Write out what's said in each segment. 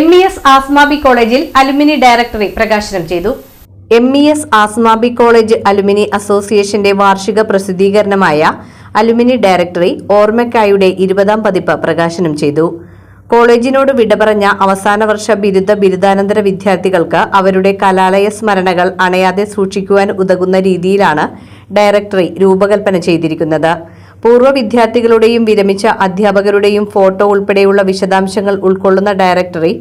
MES Asmabi കോളേജിൽ alumni directory പ്രകാശനം ചെയ്തു. MES ആസ്മാബി കോളേജ് അലുമിനി അസോസിയേഷന്റെ വാർഷിക പ്രസിദ്ധീകരണമായ അലുമിനി ഡയറക്ടറി ഓർമ്മയ്ക്കായുടെ 20ാം പതിപ്പ് പ്രകാശനം ചെയ്തു. കോളേജിനോട് വിട പറഞ്ഞ അവസാന വർഷ ബിരുദാനന്തര വിദ്യാർത്ഥികൾക്ക് അവരുടെ കലാലയ സ്മരണകൾ അണയാതെ സൂക്ഷിക്കുവാൻ ഉതകുന്ന രീതിയിലാണ് ഡയറക്ടറി രൂപകൽപ്പന ചെയ്തിരിക്കുന്നത്. പൂർവ്വ വിദ്യാർത്ഥികളുടെയും വിരമിച്ച അധ്യാപകരുടെയും ഫോട്ടോ ഉൾപ്പെടെയുള്ള വിശദാംശങ്ങൾ ഉൾക്കൊള്ളുന്ന ഡയറക്ടറി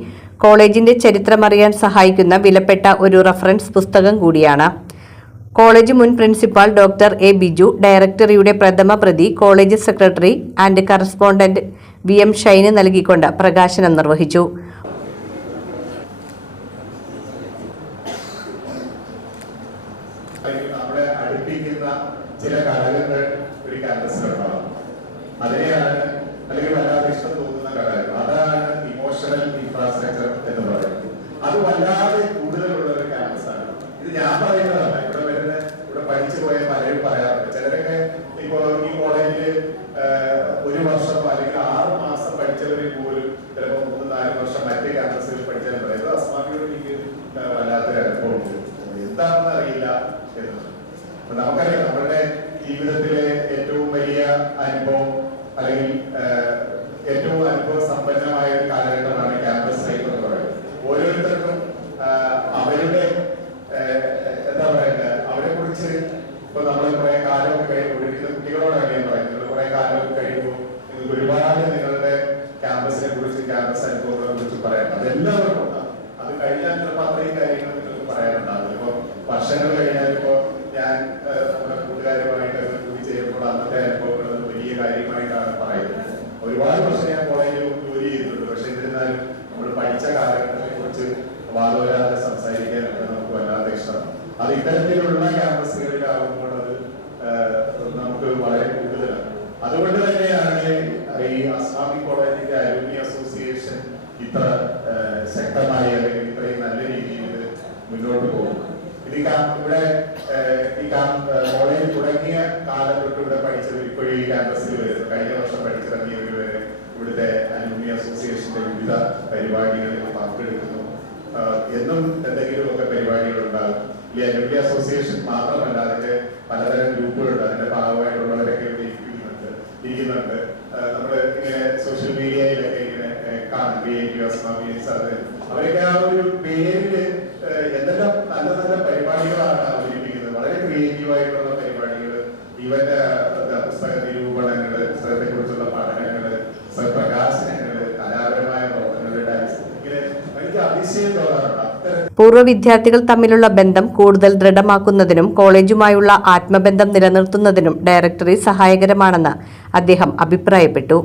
കോളേജിന്റെ ചരിത്രമറിയാൻ സഹായിക്കുന്ന വിലപ്പെട്ട ഒരു റഫറൻസ് പുസ്തകം കൂടിയാണ്. കോളേജ് മുൻ പ്രിൻസിപ്പാൾ ഡോക്ടർ എ ബിജു ഡയറക്ടറിയുടെ പ്രഥമ പ്രതി college secretary and correspondent VM Shine നൽകിക്കൊണ്ട് പ്രകാശനം നിർവഹിച്ചു. ചില ഘടകങ്ങൾ ഒരു ക്യാമ്പസിലുണ്ടാവും. അതിനെയാണ് അല്ലെങ്കിൽ വല്ലാതെ ഇഷ്ടം തോന്നുന്ന ഘടകം, അതാണ് ഇമോഷണൽ ഇൻഫ്രാസ്ട്രക്ചർ എന്ന് പറയുന്നത്. അത് വല്ലാതെ കൂടുതലുള്ള ഒരു ക്യാമ്പസാണ്. ഇത് ഞാൻ പറയുന്നതല്ല, ഇവിടെ വരുന്ന ഇവിടെ പഠിച്ചു പോയ പലരും പറയാറുണ്ട്. ചിലരൊക്കെ ഇപ്പോ ഈ കോളേജിൽ 1 വർഷം അല്ലെങ്കിൽ 6 മാസം പഠിച്ചവരിൽ പോലും ചിലപ്പോൾ 3-4 വർഷം മറ്റ് ക്യാമ്പസുകളിൽ പഠിച്ചാൽ പറയുന്നത് അസ്മാബിയോട് എനിക്ക് വല്ലാത്തൊരു അനുഭവം എന്താണെന്ന് അറിയില്ല എന്ന്. നമുക്കറിയാം, നമ്മുടെ ജീവിതത്തിലെ ഏറ്റവും വലിയ അനുഭവം അല്ലെങ്കിൽ ഏറ്റവും അനുഭവ സമ്പന്നമായ ഒരു കാലഘട്ടമാണ് ക്യാമ്പസ് ലൈഫ് എന്ന് പറയുന്നത്. ഓരോരുത്തർക്കും അവരുടെ എന്താ പറയുക, അവരെ കുറിച്ച് ഇപ്പൊ നമ്മൾ കുറെ കാലമൊക്കെ കഴിയുമ്പോൾ കുട്ടികളോടല്ലേ പറയുന്നത്, കുറെ കാലമൊക്കെ കഴിയുമ്പോൾ നിങ്ങൾക്ക് ഒരുപാട് നിങ്ങളുടെ ക്യാമ്പസിനെ കുറിച്ച് ക്യാമ്പസ് അനുഭവങ്ങളെ കുറിച്ച് പറയാം. അതെല്ലാവർക്കും ഉണ്ടാകും. അത് കഴിഞ്ഞാൽ ചിലപ്പോൾ അത്രയും കാര്യങ്ങൾ നിങ്ങൾക്ക് പറയാനുണ്ടാകും. ഇപ്പൊ വർഷങ്ങൾ കഴിഞ്ഞാൽ ഇപ്പോ ഞാൻ നമ്മുടെ കൂട്ടുകാരുമായിട്ട് കൂടി ചെയ്യുമ്പോൾ അന്നത്തെ അനുഭവങ്ങൾ വലിയ കാര്യമായിട്ടാണ് പറയുന്നത്. ഒരുപാട് വർഷം ഞാൻ കോളേജിൽ ജോലി ചെയ്തിട്ടുണ്ട്. പക്ഷെ എന്നിരുന്നാലും നമ്മൾ പഠിച്ച കാലഘട്ടത്തെ കുറിച്ച് വാദോരാതെ സംസാരിക്കാനൊക്കെ നമുക്ക് വല്ലാത്ത ഇഷ്ടമാണ്. അത് ഇത്തരത്തിലുള്ള ക്യാമ്പസുകളിലാകുമ്പോൾ അത് നമുക്ക് വളരെ കൂടുതലാണ്. അതുകൊണ്ട് തന്നെയാണ് ഈ അസ്മാബി കോളേജിന്റെ അലുമിനി അസോസിയേഷൻ ഇത്ര ശക്തമായി അല്ലെങ്കിൽ ഇത്രയും നല്ല രീതിയിൽ മുന്നോട്ട് പോകുന്നത്. ഇവിടെ ഈ കോളേജ് തുടങ്ങിയ കാലം തൊട്ട് ഇവിടെ പഠിച്ചവർ ഇപ്പോഴും ഈ ക്യാമ്പസിൽ വരുന്നു. കഴിഞ്ഞ വർഷം പഠിച്ചിറങ്ങിയവർ വരെ ഇവിടുത്തെ അലുമിനി അസോസിയേഷന്റെ വിവിധ പരിപാടികളിൽ പങ്കെടുക്കുന്നു. എന്നും എന്തെങ്കിലുമൊക്കെ പരിപാടികൾ ഉണ്ടാകും. ഈ അലുമിനി അസോസിയേഷൻ മാത്രമല്ല, അതിന്റെ പലതരം ഗ്രൂപ്പുകളുണ്ട്. അതിന്റെ ഭാഗമായിട്ടുള്ളവരൊക്കെ ഇവിടെ ഇരിക്കുന്നുണ്ട്. നമ്മൾ ഇങ്ങനെ സോഷ്യൽ മീഡിയയിലൊക്കെ ഇങ്ങനെ കാണും. അവരൊക്കെ ആ ഒരു പേരില് എന്തെല്ലാം നല്ല നല്ല പരിപാടികളാണ് അവതരിപ്പിക്കുന്നത്. വളരെ ക്രിയേറ്റീവായിട്ടുള്ള പരിപാടികൾ, ഇവന്റെ പുസ്തക നിരൂപണങ്ങള്, പുസ്തകത്തെക്കുറിച്ചുള്ള പഠനങ്ങള്, പ്രകാശനങ്ങള്, കലാപരമായ പ്രവർത്തനങ്ങളുടെ ഡാൻസ്, ഇങ്ങനെ എനിക്ക് അതിശയം തോന്നാറുണ്ട്. പൂർവ്വ വിദ്യാർത്ഥികൾ തമ്മിലുള്ള ബന്ധം കൂടുതൽ ദൃഢമാക്കുന്നതിനും കോളേജുമായുള്ള ആത്മബന്ധം നിലനിർത്തുന്നതിനും ഡയറക്ടറി സഹായകരമാണെന്ന് അദ്ദേഹം അഭിപ്രായപ്പെട്ടു.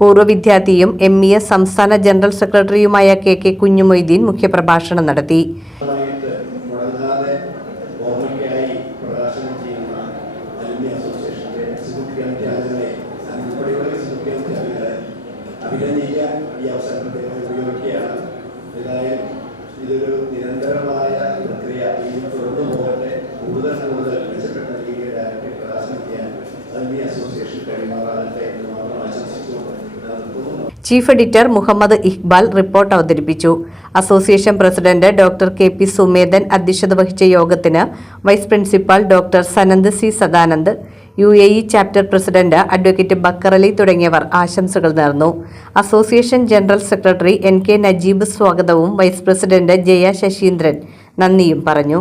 പൂർവ്വ വിദ്യാർത്ഥിയും MES സംസ്ഥാന ജനറൽ സെക്രട്ടറിയുമായ KK കുഞ്ഞുമൊയ്തീൻ മുഖ്യപ്രഭാഷണം നടത്തി. ഇതൊരു നിരന്തരമായ പ്രക്രിയ, ഈ തുടർന്നു പോകട്ടെ. കൂടുതൽ മെച്ചപ്പെട്ട രീതിയിൽ ഡയറക്ടറി പ്രകാശനം ചെയ്യാൻ അലുമിനി അസോസിയേഷൻ കഴിയുമാറാകട്ടെ എന്ന് മാത്രം ആശംസിച്ചുകൊണ്ട് chief editor Muhammad Iqbal report അവതരിപ്പിച്ചു. Association president doctor KP Sumedhan അധ്യക്ഷത വഹിച്ച യോഗത്തിന് vice principal doctor Sanand C Sadanand, UAE chapter president advocate Bakkar Ali തുടങ്ങിയവർ ആശംസകൾ നേർന്നു. Association general secretary NK Najeeb സ്വാഗതവും വൈസ് പ്രസിഡന്റ് ജയ ശശീന്ദ്രൻ നന്ദിയും പറഞ്ഞു.